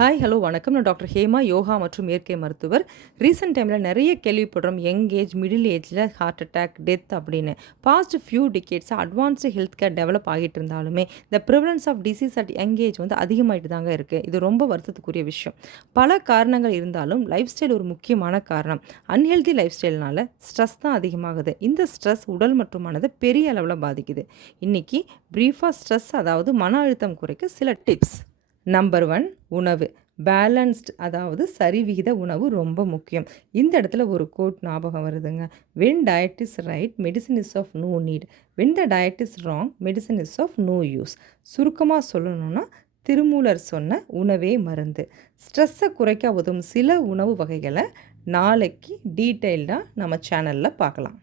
Hi hello வணக்கம். நான் doctor Hema, yoga மற்றும் இயற்கை மருத்துவர். ரீசெண்ட் டைமில் நிறைய கேள்விப்படுறோம், யங் ஏஜ், மிடில் ஏஜில் ஹார்ட் அட்டாக், டெத் அப்படின்னு. பாஸ்ட் ஃபியூ டிகேட்ஸாக அட்வான்ஸ்டு ஹெல்த் கேர் டெவலப் ஆகிட்டு இருந்தாலுமே the prevalence of disease at young age அதிகமாகிட்டு தாங்க இருக்குது. இது ரொம்ப வருத்தத்துக்குரிய விஷயம். பல காரணங்கள் இருந்தாலும் லைஃப் ஸ்டைல் ஒரு முக்கியமான காரணம். அன்ஹெல்தி லைஃப் ஸ்டைல்னால ஸ்ட்ரெஸ் தான் அதிகமாகுது. இந்த ஸ்ட்ரெஸ் உடல் மற்றும் மனதை பெரிய அளவில் பாதிக்குது. இன்றைக்கி ப்ரீஃபாக ஸ்ட்ரெஸ், அதாவது மன அழுத்தம் குறைக்க சில டிப்ஸ். நம்பர் 1, உணவு. பேலன்ஸ்ட், அதாவது சரிவிகித உணவு ரொம்ப முக்கியம். இந்த இடத்துல ஒரு கோட் ஞாபகம் வருதுங்க. When diet is right, medicine is of no need. When the diet is wrong, medicine is of no use. சுருக்கமாக சொல்லணும்னா, திருமூலர் சொன்ன உணவே மருந்து. ஸ்ட்ரெஸ்ஸை குறைக்க உதவும் சில உணவு வகைகளை நாளைக்கு டீட்டெயில்டாக நம்ம சேனலில் பார்க்கலாம்.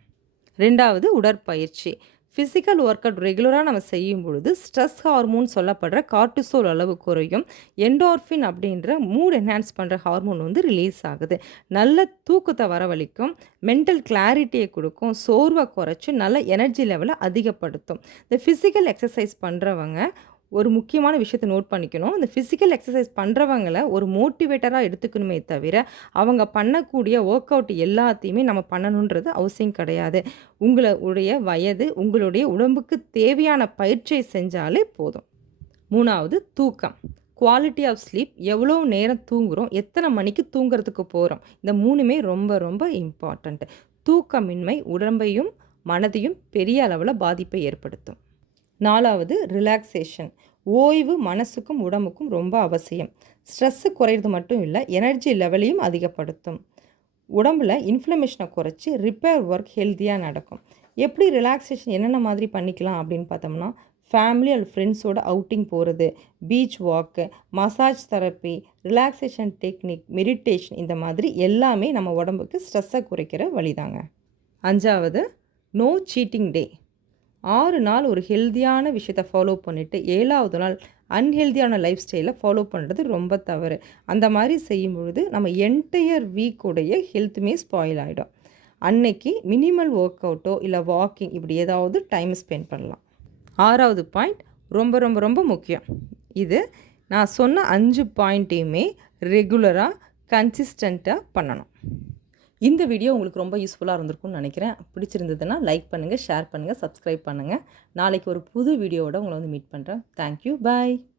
2வது, உடற்பயிற்சி. ஃபிசிக்கல் ஒர்க் அவுட் ரெகுலராக நம்ம செய்யும் பொழுது ஸ்ட்ரெஸ் ஹார்மோன் சொல்லப்படுற கார்டிசோல் அளவு குறையும். என்டார்ஃபின் அப்படின்ற மூட் என்ஹான்ஸ் பண்ணுற ஹார்மோன் ரிலீஸ் ஆகுது. நல்ல தூக்கத்தை வரவழைக்கும், மென்டல் கிளாரிட்டியை கொடுக்கும், சோர்வை குறைச்சி நல்ல எனர்ஜி லெவலை அதிகப்படுத்தும். இந்த ஃபிசிக்கல் எக்ஸசைஸ் பண்ணுறவங்க ஒரு முக்கியமான விஷயத்தை நோட் பண்ணிக்கணும். இந்த ஃபிசிக்கல் எக்ஸசைஸ் பண்ணுறவங்களை ஒரு மோட்டிவேட்டராக எடுத்துக்கணுமே தவிர, அவங்க பண்ணக்கூடிய ஒர்க் அவுட் எல்லாத்தையுமே நம்ம பண்ணணுன்றது அவசியம் கிடையாது. உங்களுடைய வயது, உங்களுடைய உடம்புக்கு தேவையான பயிற்சியை செஞ்சாலே போதும். 3வது, தூக்கம். Quality of sleep. எவ்வளோ நேரம் தூங்குகிறோம், எத்தனை மணிக்கு தூங்குறதுக்கு போகிறோம், இந்த 3மே ரொம்ப ரொம்ப இம்பார்ட்டண்ட்டு. தூக்கமின்மை உடம்பையும் மனதையும் பெரிய அளவில் பாதிப்பை ஏற்படுத்தும். 4வது, ரிலாக்ஸேஷன். ஓய்வு மனசுக்கும் உடம்புக்கும் ரொம்ப அவசியம். ஸ்ட்ரெஸ்ஸு குறையிறது மட்டும் இல்லை, எனர்ஜி லெவலையும் அதிகப்படுத்தும். உடம்பில் இன்ஃப்ளமேஷனை குறைச்சி ரிப்பேர் ஒர்க் ஹெல்த்தியாக நடக்கும். எப்படி ரிலாக்ஸேஷன் என்னென்ன மாதிரி பண்ணிக்கலாம் அப்படின்னு பார்த்தோம்னா, ஃபேமிலி அண்ட் ஃப்ரெண்ட்ஸோட அவுட்டிங் போகிறது, பீச் வாக்கு, massage therapy, relaxation technique, meditation, இந்த மாதிரி எல்லாமே நம்ம உடம்புக்கு ஸ்ட்ரெஸ்ஸை குறைக்கிற வழிதாங்க. 5வது, நோ சீட்டிங் டே. 6 நாள் ஒரு ஹெல்த்தியான விஷயத்தை ஃபாலோ பண்ணிவிட்டு 7வது நாள் அன்ஹெல்த்தியான லைஃப் ஸ்டைலை ஃபாலோ பண்ணுறது ரொம்ப தவறு. அந்த மாதிரி செய்யும் பொழுது நம்ம என்டையர் வீக்குடைய ஹெல்த்துமே ஸ்பாயில் ஆகிடும். அன்னைக்கு மினிமல் ஒர்க் அவுட்டோ இல்லை வாக்கிங், இப்படி ஏதாவது டைம் ஸ்பெண்ட் பண்ணலாம். 6வது பாயிண்ட் ரொம்ப ரொம்ப ரொம்ப முக்கியம். இது நான் சொன்ன 5 பாயிண்ட்டையுமே ரெகுலராக கன்சிஸ்டண்ட்டாக பண்ணணும். இந்த வீடியோ உங்களுக்கு ரொம்ப யூஸ்ஃபுல்லாக இருந்திருக்கும்னு நினைக்கிறேன். பிடிச்சிருந்ததுன்னா லைக் பண்ணுங்கள், ஷேர் பண்ணுங்கள், சப்ஸ்கிரைப் பண்ணுங்கள். நாளைக்கு ஒரு புது வீடியோவோட உங்களை மீட் பண்ணுறேன். தேங்க்யூ, பாய்.